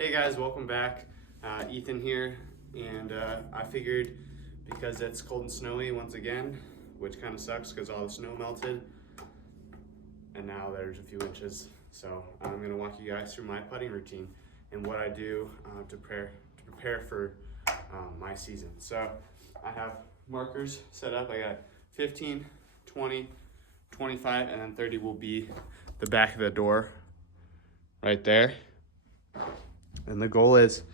Hey guys, welcome back. Ethan here, and I figured because it's cold and snowy once again, which kind of sucks because all the snow melted, and now there's a few inches. So I'm gonna walk you guys through my putting routine and what I do to prepare for my season. So I have markers set up. I got 15, 20, 25, and then 30 will be the back of the door right there. And the goal is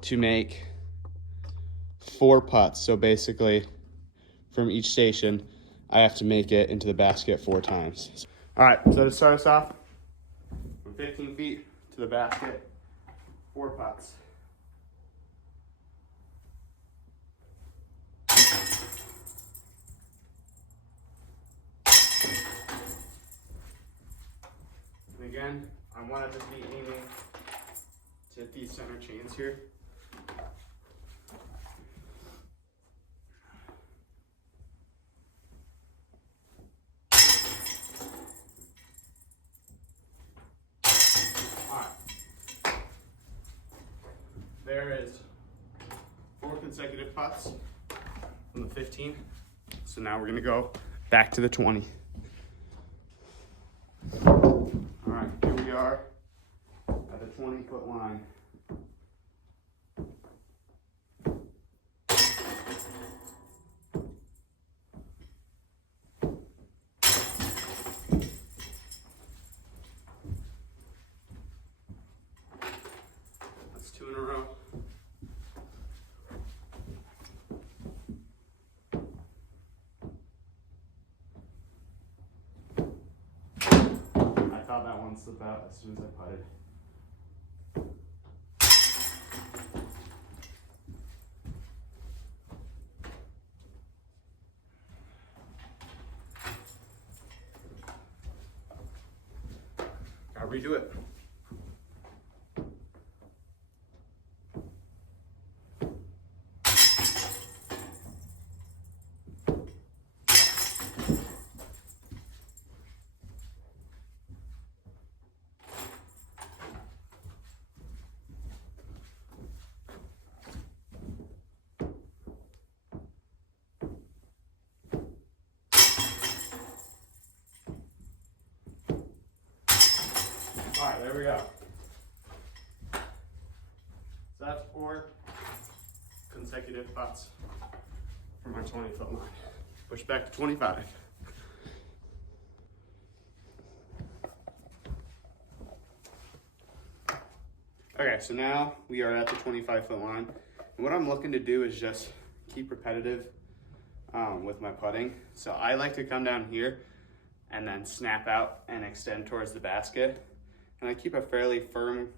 to make 4 putts. So basically, from each station, I have to make it into the basket 4 times. All right, so to start us off, from 15 feet to the basket, 4 putts. And again, I want to just be aiming to hit these center chains here. Alright. There is 4 consecutive putts from the 15. So now we're gonna go back to the 20. Alright, here we are at the 20-foot line. That's 2 in a row. I thought that one slipped out as soon as I putted. Gotta redo it. All right, there we go. So that's 4 consecutive putts for my 20-foot line. Push back to 25. Okay, so now we are at the 25-foot line. And what I'm looking to do is just keep repetitive with my putting. So I like to come down here and then snap out and extend towards the basket. And I keep a fairly firm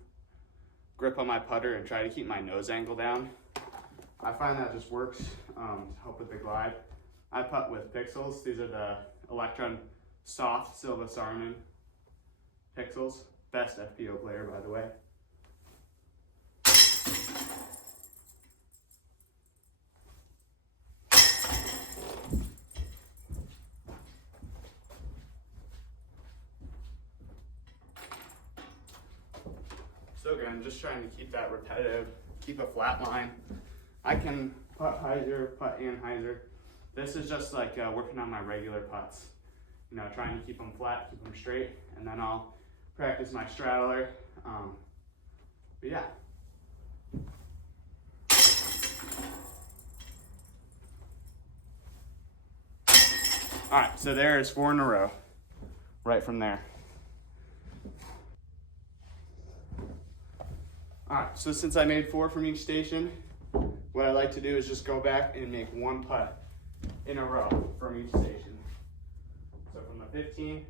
grip on my putter and try to keep my nose angle down. I find that just works to help with the glide. I putt with Pixels. These are the Electron Soft Silva Saarinen Pixels. Best FPO player, by the way. So again, just trying to keep that repetitive, keep a flat line. I can putt hyzer, putt anhyzer. This is just like working on my regular putts. You know, trying to keep them flat, keep them straight, and then I'll practice my straddler. But yeah. All right, so there is 4 in a row, right from there. All right, so since I made 4 from each station, what I like to do is just go back and make 1 putt in a row from each station. So from the 15,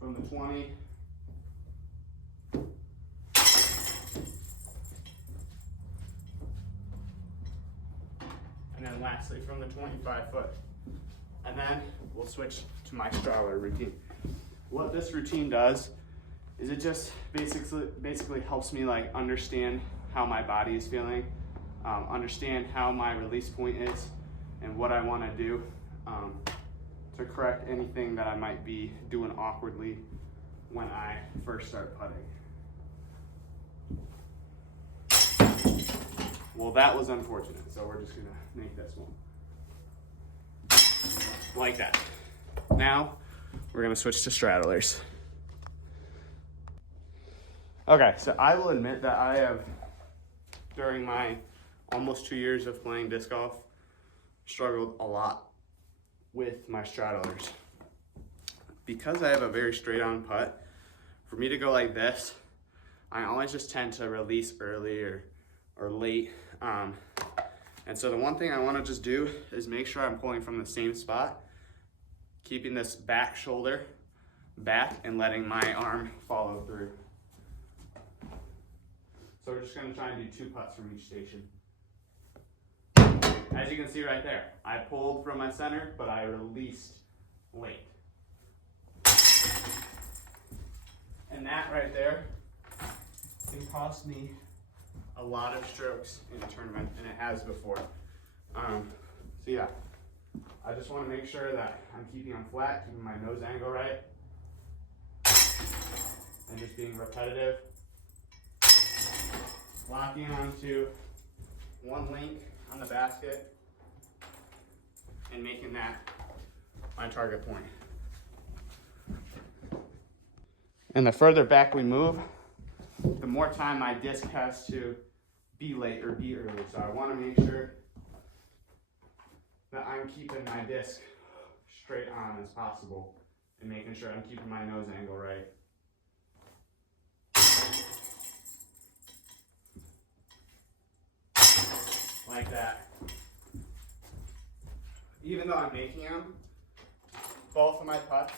from the 20, and then lastly from the 25-foot. And then we'll switch to my straddler routine. What this routine does is it just basically helps me like understand how my body is feeling, understand how my release point is, and what I want to do to correct anything that I might be doing awkwardly when I first start putting. Well, that was unfortunate, so we're just gonna make this one. Like that. Now, we're gonna switch to straddlers. Okay, so I will admit that I have, during my almost 2 years of playing disc golf, struggled a lot with my straddlers. Because I have a very straight on putt, for me to go like this, I always just tend to release early or late. And so the one thing I want to just do is make sure I'm pulling from the same spot, keeping this back shoulder back and letting my arm follow through. So we're just going to try and do 2 putts from each station. As you can see right there, I pulled from my center, but I released late. And that right there can cost me a lot of strokes in a tournament, and it has before. So yeah, I just want to make sure that I'm keeping them flat, keeping my nose angle right, and just being repetitive. Locking onto one link on the basket and making that my target point. And the further back we move, the more time my disc has to be late or be early. So I want to make sure that I'm keeping my disc straight on as possible and making sure I'm keeping my nose angle right. Like that. Even though I'm making them, both of my putts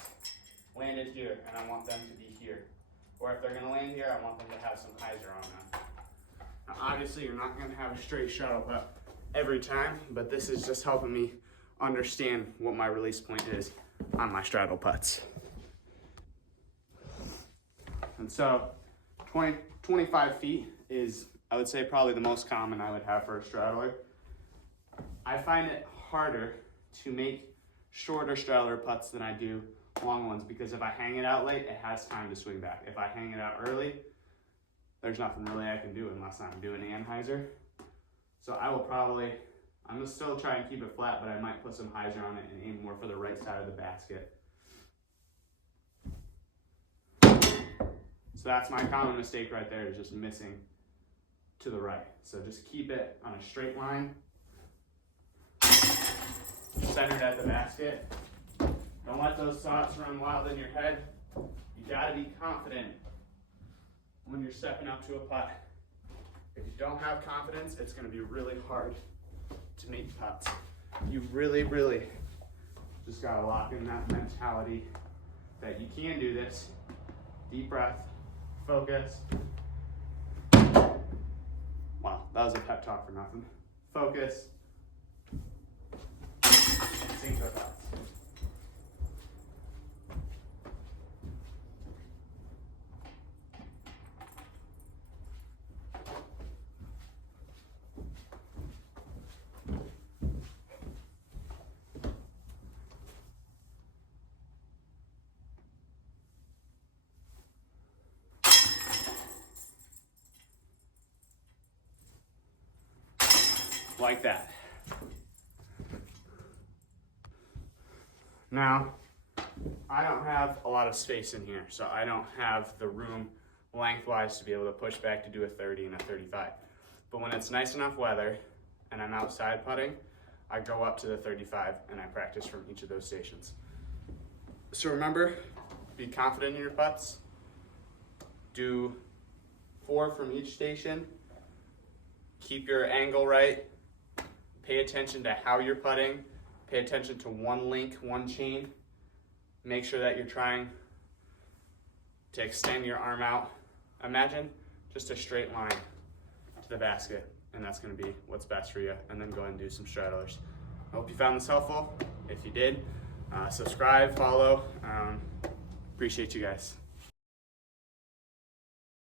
landed here, and I want them to be here. Or if they're going to land here, I want them to have some hyzer on them. Now, obviously, you're not going to have a straight shuttle putt every time, but this is just helping me understand what my release point is on my straddle putts. And so 25 feet is, I would say, probably the most common I would have for a straddler. I find it harder to make shorter straddler putts than I do long ones, because if I hang it out late, it has time to swing back. If I hang it out early, there's nothing really I can do unless I'm doing anhyzer. So I will probably, I'm gonna still try and keep it flat, but I might put some hyzer on it and aim more for the right side of the basket. So that's my common mistake right there, is just missing to the right. So just keep it on a straight line, centered at the basket. Don't let those thoughts run wild in your head. You gotta be confident when you're stepping up to a putt. If you don't have confidence, it's gonna be really hard to make putts. You really, really just gotta lock in that mentality that you can do this. Deep breath, focus. Wow, that was a pep talk for nothing. Focus, and sink our putts. Like that. Now, I don't have a lot of space in here, so I don't have the room lengthwise to be able to push back to do a 30 and a 35. But when it's nice enough weather and I'm outside putting, I go up to the 35 and I practice from each of those stations. So remember, be confident in your putts. Do 4 from each station. Keep your angle right. Pay attention to how you're putting. Pay attention to one link, one chain. Make sure that you're trying to extend your arm out. Imagine just a straight line to the basket, and that's gonna be what's best for you. And then go ahead and do some straddlers. I hope you found this helpful. If you did, subscribe, follow. Appreciate you guys.